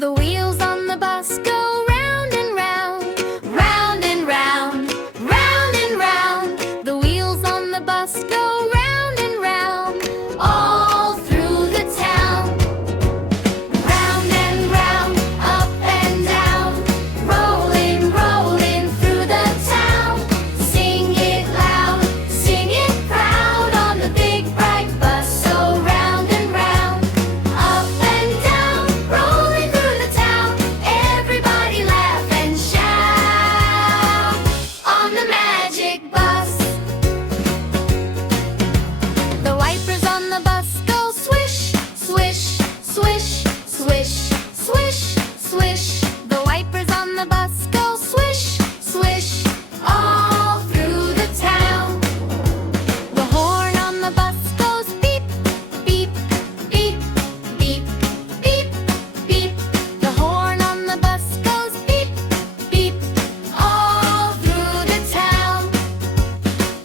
The wheels on the bus go round and round, round and round, round and round. The wheels on the bus go round and round, all through the town. Round and round, up and down, rolling, rolling through the town. Sing it loud, sing it proud on the big bright bus. So round and round, up and down, rolling through the town. Everybody laugh and shout on the magic bus. The wipers on the bus go swish, swish, swish, swish, swish, swish. The wipers on the bus go swish, swish, all through the town. The horn on the bus goes beep, beep, beep, beep, beep, beep. The horn on the bus goes beep, beep, all through the town.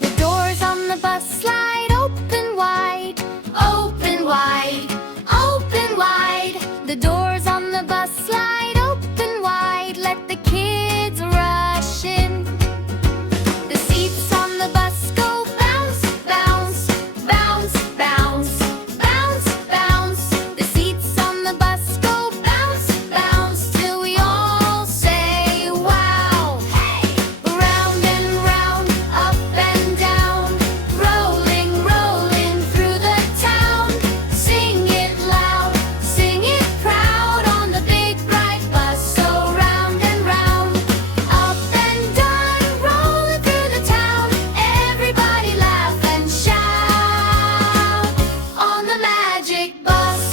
The doors on the bus slide open wide, open wide, open wide. The doors on the bus slide open wide. Let the kids rush in. The seats on the bus go bounce, bounce, bounce, bounce, bounce, bounce. The seats on the bus go bounce, bounce till we all say wow. Hey! Round and round, up and down, rolling, rolling through the town. Sing it loud, sing it proud on the big bright bus. So round and round, up and down, rolling through the town. Everybody laugh and shout on the magic bus.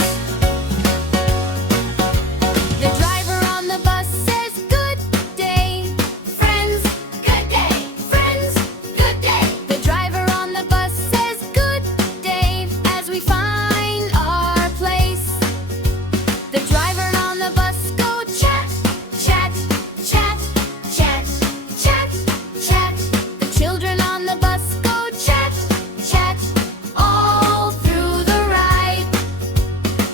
The driver on the bus says good day, friends, good day, friends, good day. The driver on the bus says good day as we find our place. The driver on the bus go chat, chat, chat, chat, chat, chat. The children on the bus go chat, chat, all through the ride.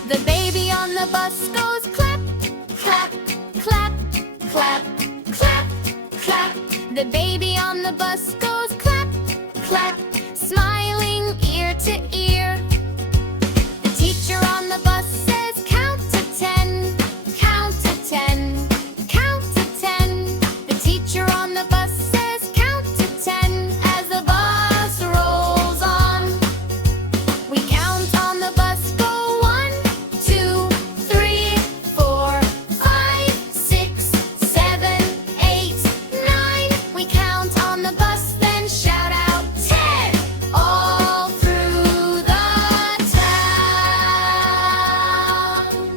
The baby on the bus goes clap, clap, clap, clap, clap, clap. The baby on the bus goes